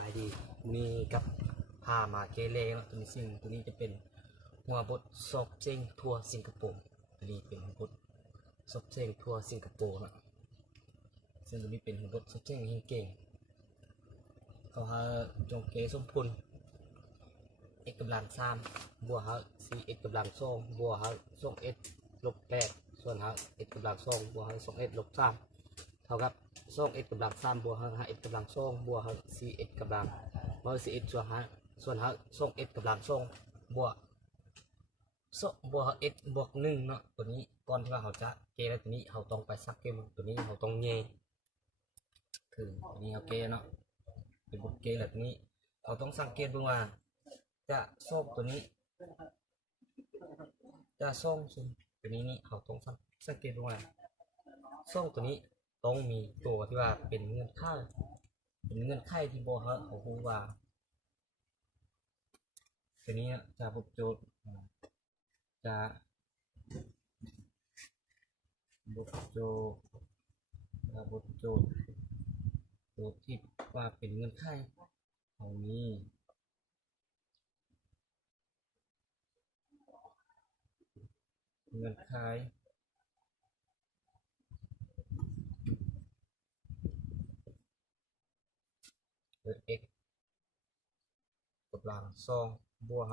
ายดีมีกับพามาเกเรเนาะตัวนี้ตัวนี้จะเป็นหัวบดซอบเซ้งทัวสิงคโปร์ตัวนี้เป็นหัวบดซอบเซ้งทัวสิงคโปร์นะซึ่งตัวนี้เป็นหัวบดซอบเซ้งเก่งเขาหาจงเกสมพุนเอกกำลัง3บัวหา4เอกกำลัง2บัวหา2เอ็ดลบ8ส่วนหาเอกกำลัง2บัวหา2เอ็ดลบ3เท่ากับ2เอ็ดกำลัง3บัวหาเอ็ดกำลัง2บัวหา4เอ็ดกำลัง4เอ็ดส่วนหา2เอ็ดกำลัง2บัวบัวเอ็ดบวก1เนาะตัวนี้ก่อนที่ว่าเขาจะเกแล้วตัวนี้เขาต้องไปซักเกมตัวนี้เขาต้องเงยคือตัวนี้เขาเกเนาะเป็นบทเกแบบนี้เขาต้องสังเกตดูว่าจะส่งตัวนี้จะส่งตัวนี้นี่เขาต้องสังเกตดูว่าส่งตัวนี้ต้องมีตัวที่ว่าเป็นเงื่อนไขที่บอกเขาพูดว่าตัวนี้จะบทโจทย์จะบทโจทย์ตัวที่ว่าเป็นเงื่อนไขของนี้เงื่อนไขx กำลัง2บวก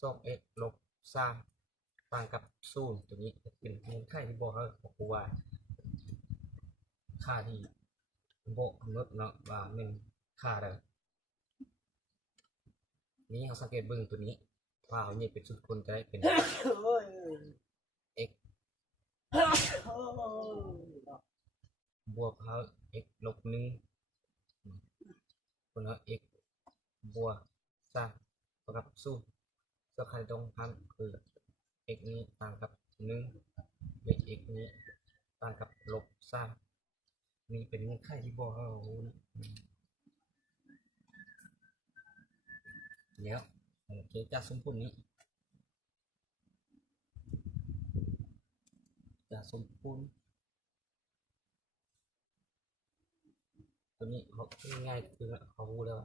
2x ลบ3ต่างกับ0ตัวนี้จะเป็นเงื่อนไขที่บอกเขาบอกว่าค่าที่บอกกำหนดเนาะว่าเป็นค่าใดนี้เขาสังเกตเบื้องตัวนี้ว่าเขาเนี่ยเป็นสุดคนจะได้เป็น x บวกเขา x ลบ1คนเขา x บวก3เท่ากับ0ส่วนค่าตรงข้ามคือ x นี้ต่างกับ1และ x นี้ต่างกับลบ3นี่เป็นเงื่อนไขที่บอกเขาแล้วเกณฑ์จากสมผลนี้จากสมผลตัวนี้เขาง่ายคือเขารู้แล้ว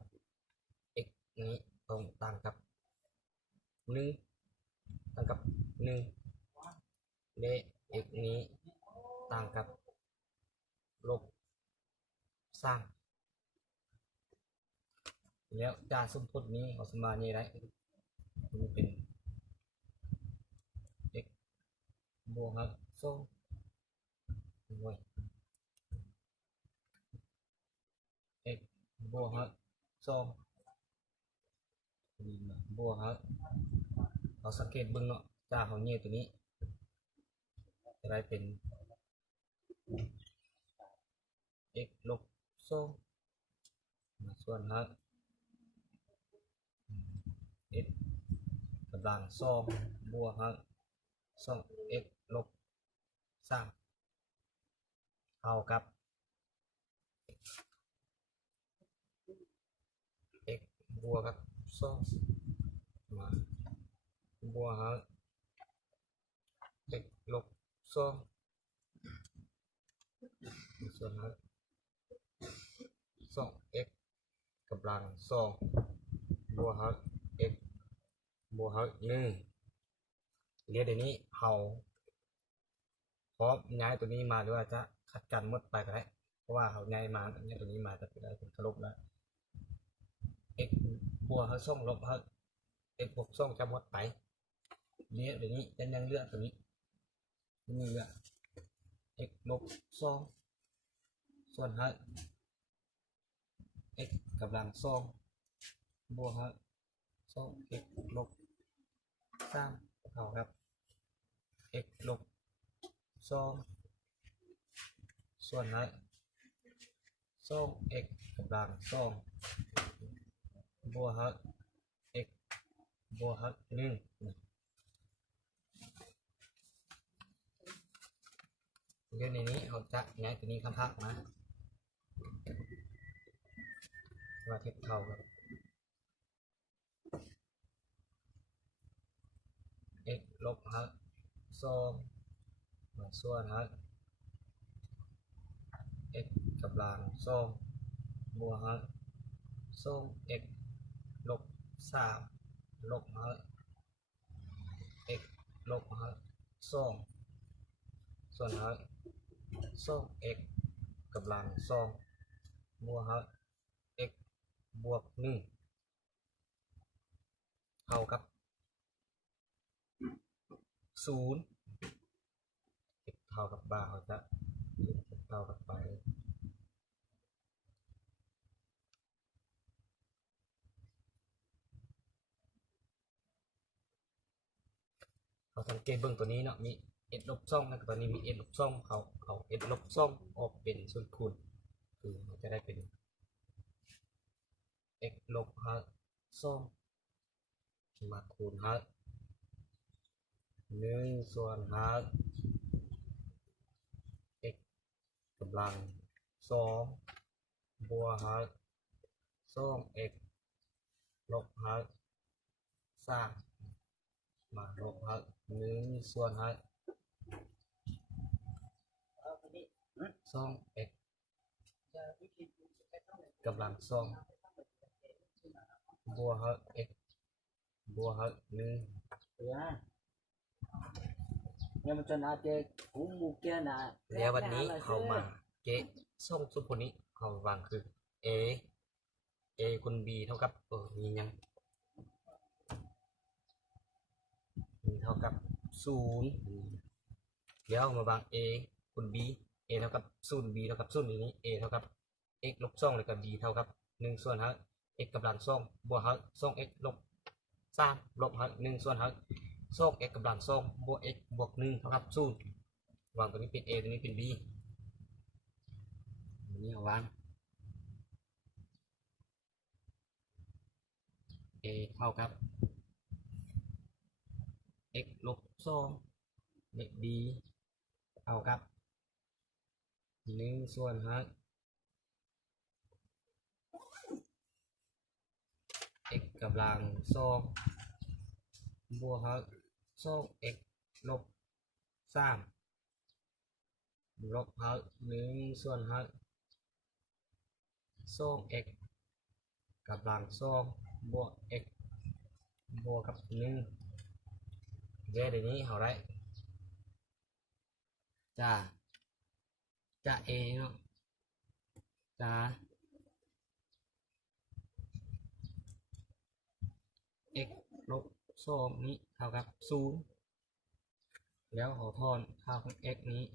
x นี้ตรงต่างกับ1ต่างกับ1และ x นี้ต่างกับลบ3แล้วจากสมผลนี้เขาสมมาเนี่ยได้มันเป็น x บวก2ด้วย x บวก2บวกเราสังเกตเบื้องเนาะจากเขาเนี่ยตัวนี้จะได้เป็น x ลบ2ส่วนx กำลัง2บวก2x ลบ3เท่ากับ x บวกกับ2มาบวกx ลบ2ส่วน2x กำลัง2บวกx บวก1เดี๋ยวนี้เขาพร้อมย้ายตัวนี้มาหรือว่าจะขัดกันหมดไปก็ได้เพราะว่าเขาย้ายมาเนี่ยตัวนี้มาจะเป็นอะไรเป็นทลบแล้ว x บวก2ลบx บวก2จะหมดไปเดี๋ยวนี้ยังเลือกตัวนี้นี่เลือก x ลบ2ส่วนx กำลัง2บวก2x ลบ3เท่ากับ x ลบ2ส่วน2x กำลัง2บวกx บวก1เดี๋ยวในนี้เขาจะย้ายตัวนี้คำพักนะว่าเทียบเท่ากับ x ลบ2ส่วน x กำลัง2บวก ส่ง x ลบ3ลบฮะ x ลบฮะ2ส่วนฮะส่ง x กำลัง2บวกฮะ x บวก1เท่ากับ0 x เท่ากับบ่าเขาจะเท่ากับไปเขาสังเกตเบื้องตัวนี้เนาะมี x ลบ2แล้วก็ตัวนี้มี x ลบ2เขา x ลบ2ออกเป็นส่วนคูณคือมันจะได้เป็น x ลบฮะ2มาคูณฮะ1ส่วนฮะ x กำลัง2บวกฮะ2x ลบฮะ3มาลบฮะ1ส่วนฮะ2x กำลัง2บวกฮะ x บวกฮะ1 nhưng mà cho nó chơi cũng mua kia nè แล้ววันนี้เขามาเกะส่งสุดคนนี้เขาวางคือ a คูณ b เท่ากับมียังมีเท่ากับ0แล้วมาบาง a คูณ b a เท่ากับ0 b เท่ากับ0อย่างนี้ a เท่ากับ x ลบ2แล้วก็ b เท่ากับ1ส่วนฮะ x กำลัง2บวกฮะ 2x ลบ3ลบฮะ1ส่วนฮะ2x กำลัง2บวก x บวก1เท่ากับ0วางตัวนี้เป็น a ตัวนี้เป็น b นี่เอาวาง a เท่ากับ x ลบ2เลข b เท่ากับ1ส่วนฮะ x กำลัง2บวกฮะ2x ลบ3ลบฮะ1ส่วนฮะ2x กำลัง2บวก x บวกกับ1เดี๋ยวนี้เขาได้จะ a เนาะจะ x ลบ2นี้เท่ากับ0แล้วเขาทอนค่าของ x นี้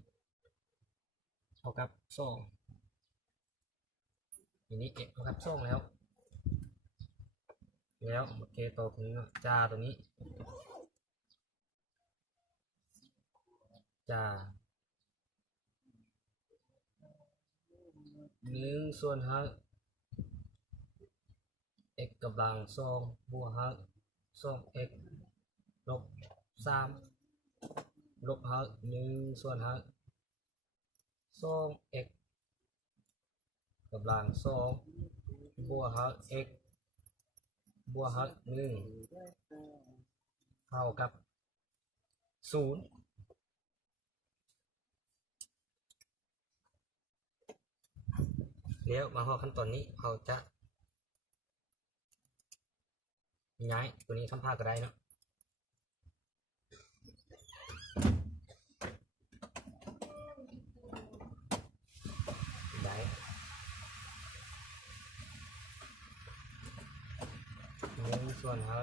เท่ากับ2ทีนี้ x เท่ากับ2แล้วโอเคตัวนี้เนาะจ้าตัวนี้จ้า1ส่วนฮะ x กำลัง2บวกฮะ2x ลบ3ลบฮะ1ส่วนฮะ2x กำลัง2บวกฮะ x บวกฮะ1เท่ากับ0แล้วมาขั้นตอนนี้เขาจะย้ายตัวนี้ทำภาคก็ได้เนาะได้1ส่วนฮะ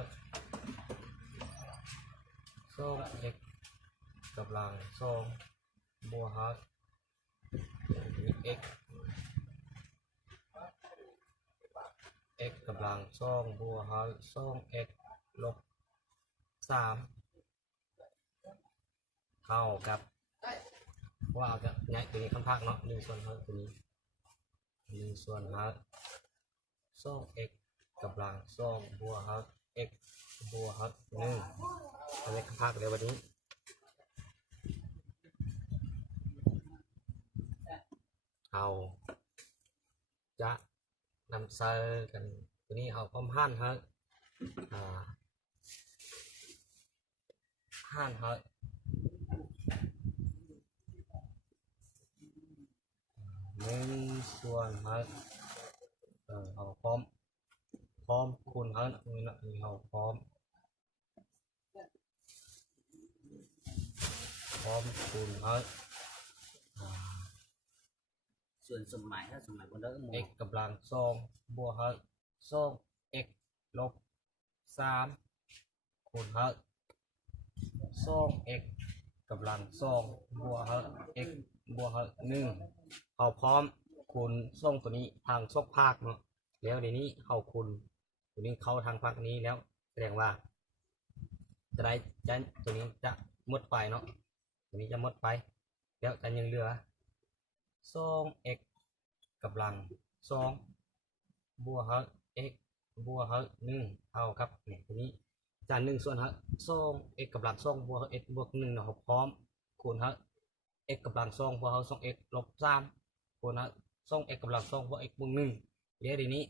2x กำลัง2บวกฮะx x กำลัง2บวกฮะ2x ลบ3เท่ากับว่าเอาจะย้ายตัวนี้คำภาคเนาะ1ส่วนฮะตัวนี้1ส่วนฮะ2x กำลัง2บวกฮะ x บวกฮะ1อะไรคำภาคเลยวันนี้เอาจะนำเสนอกันตัวนี้เอาพร้อมหั่นฮะหั่นฮะ1ส่วนฮะเอาพร้อม พร้อมคูณเฮานี่นะนี่เฮาพร้อมคูณเฮา ส่วนสมัยถ้าสมัยบนเด้อหมู x กำลังสองบวกเฮาสอง x ลบสามคูณเฮาสอง x กำลังสองบวกเฮา x บวกเฮาหนึ่งเฮาพร้อมคูณส่งตัวนี้ทางซอกภาคเนาะแล้วเดี๋ยวนี้เฮาคูณตัวนี้เข้าทางภาคนี้แล้วแสดงว่าจะได้จะตัวนี้จะหมดไปเนาะตัวนี้จะหมดไปแล้วจะยังเหลือสอง x กำลังสองบวกเฮา x บวกเฮาหนึ่งเท่ากับเนี่ยตัวนี้จานหนึ่งส่วนเฮาสอง x กำลังสองบวกเฮา x บวกหนึ่งเนาะพร้อมคูณเฮา x กำลังสองบวกเฮาสอง x ลบสามคูณเฮาสอง x กำลังสองบวก x บวกหนึ่งเดี๋ยวนี้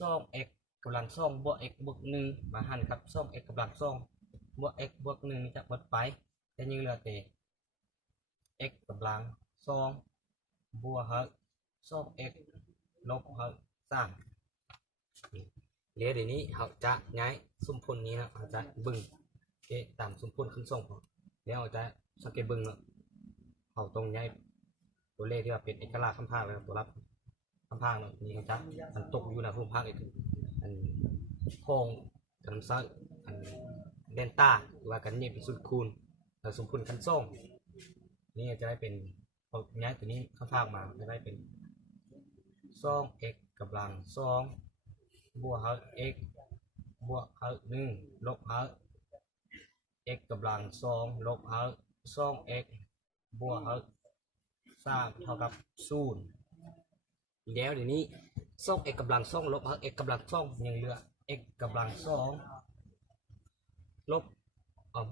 สอง x กำลังสองบวก x บวกหนึ่งมาหันครับสอง x กำลังสองบวก x บวกหนึ่งจะหมดไปจะยังเหลือแต่ x กำลังสองบวกเฮาสอง x ลบเฮาสามเดี๋ยวนี้เขาจะย้ายสมพลนี้นะเขาจะบึงตามสมพลขึ้นส่งแล้วเขาจะสังเกตบึงเขาตรงย้ายตัวเลขที่ว่าเป็นเอกลักษณ์คำพากเลยตัวรับคำพากเนาะนี่เขาจะมันตกอยู่นะพุ่มพากอีกอันโค้งกันซักอันเดนต้าหรือว่ากันเนี่ยเป็นสุดคูณแล้วสมพลขั้นส่งนี่จะได้เป็นเขาย้ายตัวนี้คำพากมาจะได้เป็นสอง x กำลังสองบวกเฮา x บวกเฮาหนึ่งลบเฮา x กำลังสองลบเฮาสอง x บวกเฮาสามเท่ากับศูนย์แล้วเดี๋ยวนี้สอง x กำลังสองลบเฮา x กำลังสองยังเหลือ x กำลังสองลบ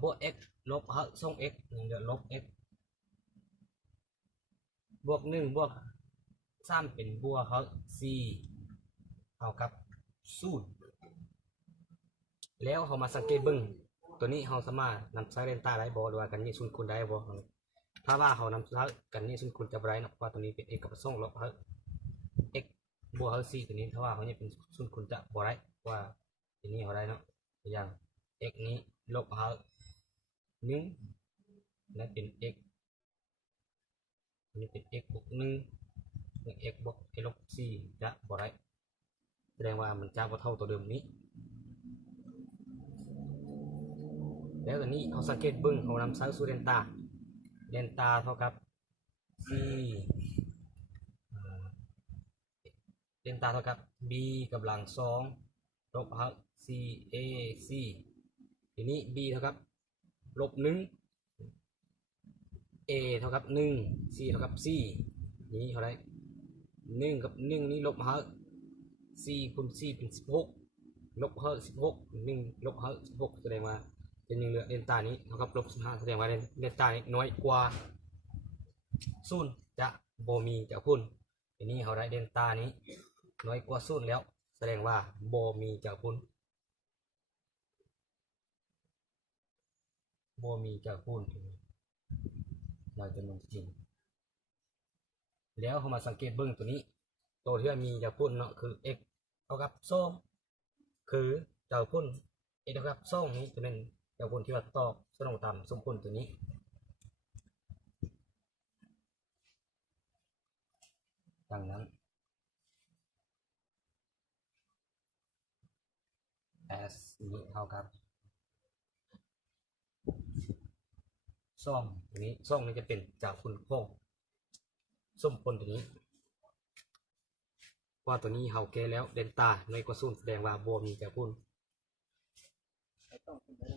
บวก x ลบเฮาสอง x ยังเหลือลบ x บวกหนึ่งบวกสามเป็นบวกเฮาสี่เท่ากับศูนย์แล้วเขามาสังเกตเบิ้งตัวนี้เขาสามารถนำใช้เรนตาได้บอหรือว่ากันนี่ซุนคุณได้บอถ้าว่าเขานำใช้กันนี่ซุนคุณจะไรนะว่าตัวนี้เป็นเอกกับส่งลบเฮา x บวกเฮาสี่ตัวนี้ถ้าว่าเขาเนี่ยเป็นซุนคุณจะบอไรว่าตัวนี้เขาได้เนาะอย่าง x นี้ลบเฮาหนึ่งนั่นเป็น x นี่เป็น x บวกหนึ่ง x บวก x ลบสี่จะบอไรแสดงว่ามันจะบ่เท่าตัวเดิมนี้แล้วตอนนี้เขาสังเกตเบิ้งเขานำใช้สูตรเดนต้าเท่ากับ c เดนต้าเท่ากับ b กำลังสองลบเฮา c a c ทีนี้ b เท่ากับลบหนึ่ง a เท่ากับหนึ่ง c เท่ากับ c นี้เขาได้หนึ่งกับหนึ่งนี้ลบเฮา c คูณ c เป็น16ลบเฮา16 1ลบเฮา16แสดงว่าเป็นยังเหลือเดนต้านี้เท่ากับลบ15แสดงว่าเดนต้านี้น้อยกว่าศูนย์จะโบมีจะพุ่นทีนี้เขาได้เดนต้านี้น้อยกว่าศูนย์แล้วแสดงว่าโบมีจะพุ่นเราจะนำจริงแล้วเขามาสังเกตเบิ้งตัวนี้ตัวที่มีจะพุ่นเนาะคือ x เท่ากับ2คือเจ้าพุ่น x เท่ากับ2นี้จะเป็นเจ้าพุ่นที่ว่าตอบสนองตามสมพุ่นตัวนี้ดังนั้น s นี้เท่ากับ2ตัวนี้2นี้จะเป็นเจ้าพุ่นโค้งสมพุ่นตัวนี้ว่าตัวนี้เฮาแก้แล้วเดนต้าน้อยกว่า0แสดงว่าบ่มีเจ้าพุ่น ไม่ต้องเป็นอะไร